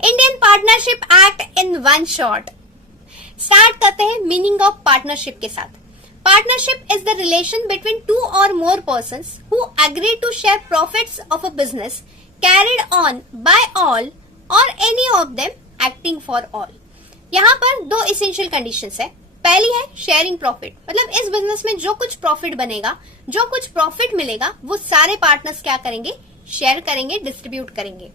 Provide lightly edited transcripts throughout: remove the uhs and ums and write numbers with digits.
Indian partnership act in one shot. Start करते हैं meaning of partnership के साथ। Partnership is the relation between two or more persons who agree to share profits of a business carried on by all or any of them acting for all. यहाँ पर दो essential conditions है। पहली है sharing profit, मतलब इस business में जो कुछ प्रॉफिट बनेगा, जो कुछ प्रॉफिट मिलेगा, वो सारे पार्टनर्स क्या करेंगे, शेयर करेंगे, डिस्ट्रीब्यूट करेंगे।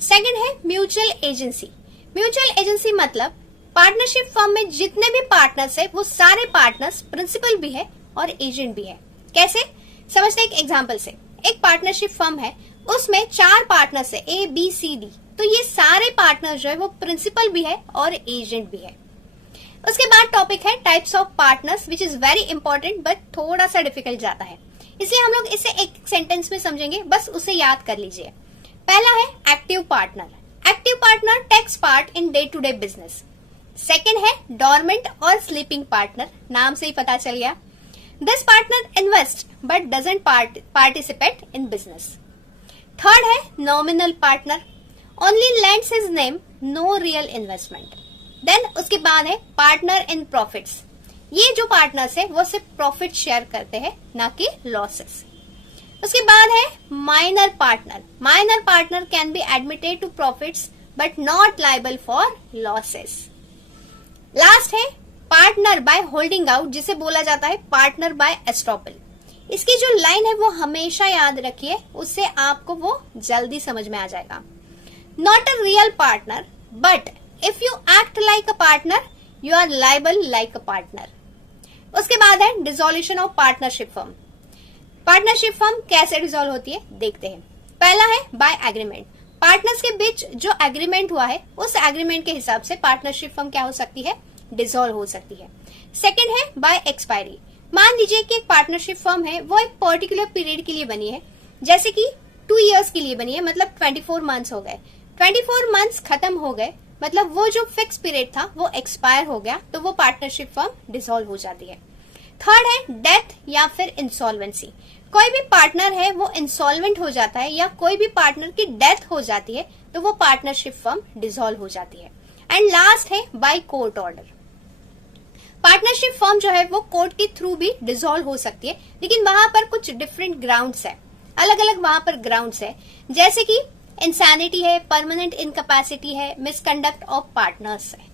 सेकंड है म्यूचुअल एजेंसी। म्यूचुअल एजेंसी मतलब पार्टनरशिप फर्म में जितने भी पार्टनर्स है वो सारे पार्टनर्स प्रिंसिपल भी है और एजेंट भी है। कैसे समझते हैं, एक एग्जांपल से। एक पार्टनरशिप फर्म है, उसमें 4 पार्टनर्स है, ए बी सी डी, तो ये सारे पार्टनर जो है वो प्रिंसिपल भी है और एजेंट भी है। उसके बाद टॉपिक है types of partners, which is very important but थोड़ा सा डिफिकल्ट जाता है, इसलिए हम लोग इसे एक सेंटेंस में समझेंगे, बस उसे याद कर लीजिए। पहला है active partner. Active partner takes part in day to day business. Second है डॉर्मेंट और स्लीपिंग पार्टनर, नाम से ही पता चल गया। This partner invest but doesn't participate in business. Third है nominal partner, only lends his name, no real investment. Then उसके बाद है पार्टनर इन प्रॉफिट्स। ये जो पार्टनर्स है वो सिर्फ प्रॉफिट शेयर करते हैं, ना कि लॉसेस। उसके बाद है minor partner. Minor partner can be admitted to profits but not liable for losses. Last है पार्टनर बाय होल्डिंग आउट, जिसे बोला जाता है पार्टनर बाय एस्टॉपल। इसकी जो लाइन है वो हमेशा याद रखिए, उससे आपको वो जल्दी समझ में आ जाएगा। Not a real partner but if you act like a partner you are liable like a partner. उसके बाद है dissolution of partnership firm. Partnership firm कैसे डिसॉल्व होती है देखते हैं। पहला है बाय एग्रीमेंट। पार्टनर्स के बीच जो एग्रीमेंट हुआ है उस एग्रीमेंट के हिसाब से पार्टनरशिप फर्म क्या हो सकती है, डिसॉल्व हो सकती है। सेकंड है बाय एक्सपायरी। मान लीजिए कि एक पार्टनरशिप फर्म है, वो एक पर्टिकुलर पीरियड के लिए बनी है, जैसे कि 2 इयर्स के लिए बनी है, मतलब 24 मंथ्स हो गए। 24 मंथ्स खत्म हो गए, मतलब वो जो फिक्स पीरियड था वो एक्सपायर हो गया, तो वो पार्टनरशिप फर्म डिसॉल्व हो जाती है। थर्ड है डेथ या फिर इंसॉल्वेंसी। कोई भी पार्टनर है वो इंसॉल्वेंट हो जाता है या कोई भी पार्टनर की डेथ हो जाती है तो वो पार्टनरशिप फर्म डिसॉल्व हो जाती है। एंड लास्ट है by court order. Partnership firm जो है वो कोर्ट के थ्रू भी डिसॉल्व हो सकती है, लेकिन वहां पर कुछ डिफरेंट ग्राउंड्स है, अलग अलग वहां पर ग्राउंड्स है, जैसे कि इंसैनिटी है, परमानेंट इनकैपेसिटी है, मिसकंडक्ट ऑफ पार्टनर्स है।